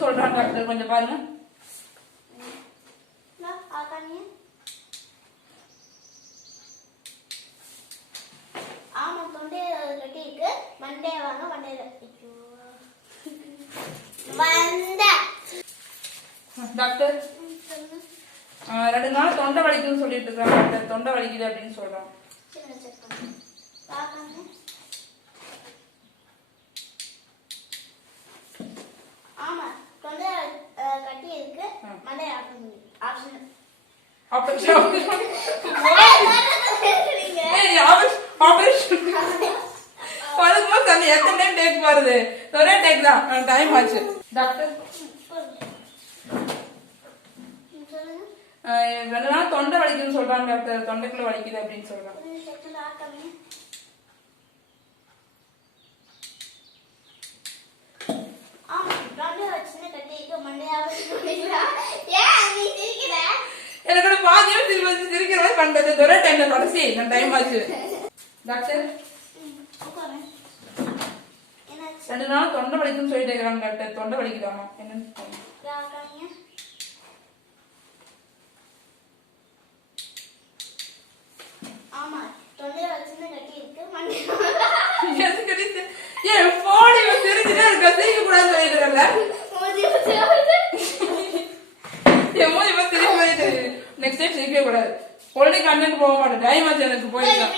சொல்றான் டாக்டர். கொஞ்சம் பாருங்க. ஆமா தொண்டை கட்டி இருக்கு. மண்டே வாங்க மண்டே வந்த. டாக்டர் ரெண்டு நாள் தொண்டை வலிக்குதுன்னு சொல்லிட்டு இருக்காங்க டாக்டர். தொண்டை வலிக்குது அப்படின்னு சொல்றான் சரி நான் செக் பண்ணேன் பார்க்காம ஆமா தொண்டை அஹ், கட்டி இருக்கு மண்டே ஆப்ஷன் ஆப்ஷன் ஆபரேஷன் ஏய் ஆபரேஷன் ஆபரேஷன் பழுக்கும்போது தண்ணி எத்தனை டைம் டேக் வருது ஒரே டேக் தான் டைம் ஆச்சு டாக்டர் சொல்லுங்க ஆ, ரெண்டு நாள் தொண்டை வலிக்குதுன்னு சொல்றாங்க டாக்டர் தொண்டைக்குள்ள வலிக்குது அப்படின்னு சொல்றாங்க செட்டில் ஆக்காம ஆமா தொண்டை வச்சுன்னு கட்டி இருக்கு மண்டே ஆப்ஷன் பண்ணிக்கலாம் ஏன் நீ சிரிக்கிற எனக்கு கூட பாதியா திரும்பி வச்சு சிரிக்கிற மாதிரி பண்றது. ஒரே டைம்ல கடைசி நான் டைம் ஆச்சு. டாக்டர்? ரெண்டு நாள் தொண்டை வலிக்குதுன்னு சொல்லிட்டு இருக்கிறாங்க டாக்டர். தொண்டை வலிக்குதாமா என்னன்னு ஆமா தொண்டையில கட்டி இருக்கு மண்டே ஏன் போடி சிரிச்சுட்டே இருக்க சிரிக்க கூடாதுன்னு சொல்லிட்டு இருக்கல நெக்ஸ்ட் டைம் சிரிக்கவே கூடாது உடனே கண்டென்ட் போக மாட்டேன். டைம் ஆச்சு எனக்கு போயிருக்கேன்